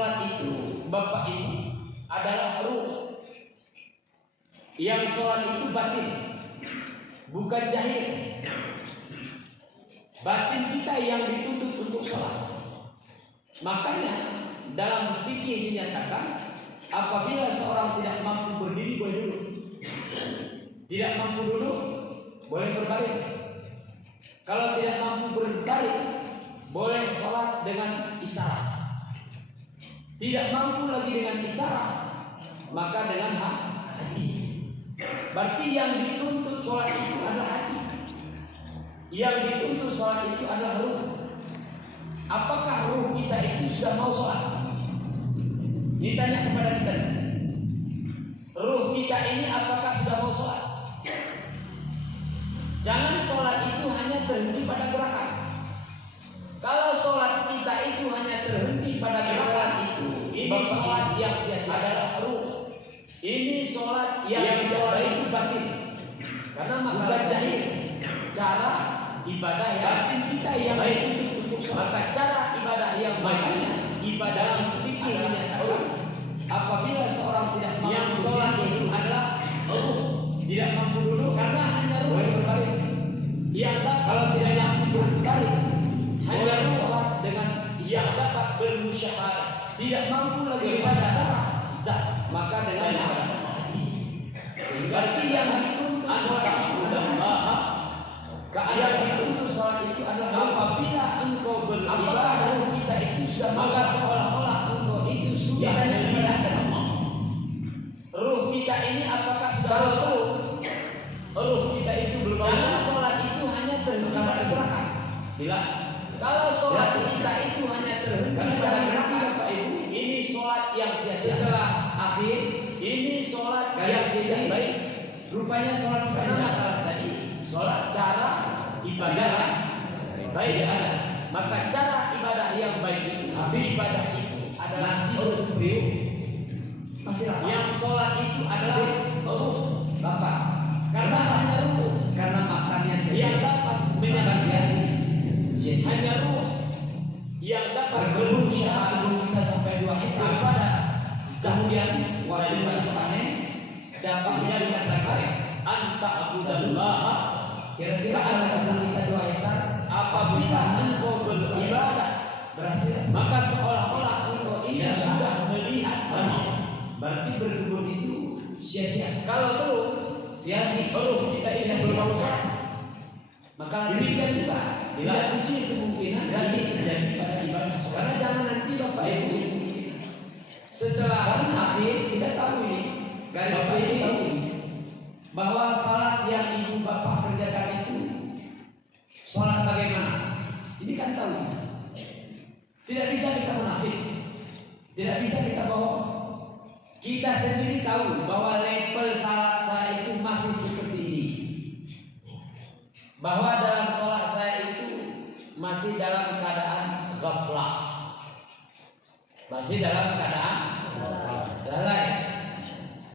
sholat itu, Bapak Ibu, adalah ruh. Yang sholat itu batin, bukan zahir. Batin kita yang dituntut untuk sholat. Makanya dalam fikih dinyatakan, apabila seorang tidak mampu berdiri boleh duduk, tidak mampu duduk boleh berbaring. Kalau tidak mampu berbaring boleh sholat dengan isyarat. Tidak mampu lagi dengan isyarat, maka dengan hati. Berarti yang dituntut sholat itu adalah hati. Yang dituntut sholat itu adalah ruh. Apakah ruh kita itu sudah mau sholat? Ini tanya kepada kita. Ruh kita ini apakah sudah mau sholat? Jangan sholat itu hanya terhenti pada gerakan. Kalau sholat kita itu hanya terhenti pada gerakan itu, ini sholat yang sia-sia adalah ruh. Ini sholat yang sholat itu batin. Karena maka jahil cara ibadah yang batin kita yang baik untuk sholat. Maka cara ibadah yang baiknya ibadah itu fikih menyatakan apabila seorang tidak mampu yang sholat itu adalah ruh, tidak mampu dulu karena hanya ruh yang berbaring. Yang kalau tidak mampu berbaring hanya sholat dengan yang dapat bermusyawarah, tidak mampu lagi pada zat, maka dengan hati. Berarti yang dituntut sholat itu adalah yang dituntut sholat itu adalah apabila engkau beribadah ruh kita itu sudah maka seolah-olah engkau itu sudah melihat ruh kita ini apakah sudah masuk? Ruh kita itu belum masuk. Jangan sholat itu hanya terhenti pada gerakan. Bila kalau sholat kita itu hanya terhenti pada gerakan, Bapak Ibu, ini sholat yang sia-sia. Setelah akhir, ini sholat yang tidak baik. Rupanya sholat karena masalah tadi, sholat cara ibadah baik ada. Maka cara ibadah yang baik itu habis ibadah itu adalah satu priuk. Yang sholat itu adalah ruh Bapak. Karena hanya ruh, karena makannya yang dapat menyaksikan hanya ruh yang dapat berusaha kita sampai 2 hektar pada kemudian waktu musim panen dapatnya dikasihkan anta abudallah kira-kira anak kita 2 hektar apabila engkau beribadah berhasil maka seolah-olah engkau ini sudah melihat hasil. Berarti berkebun itu sia-sia. Kalau belum sia-sia, kita sia-sia belum usaha. Maka demikian juga tidak kecil kemungkinan nanti terjadi pada ibadah. Karena jangan nanti Bapak Ibu setelah akhir kita tahu ini garis ini bahwa salat yang ibu bapak kerjakan itu salat bagaimana? Ini kan tahu. Tidak bisa kita munafik, tidak bisa kita bohong. Kita sendiri tahu bahwa level salat saya itu masih seperti ini. Bahwa dalam sholat saya itu masih dalam keadaan ghaflah, masih dalam keadaan lalai.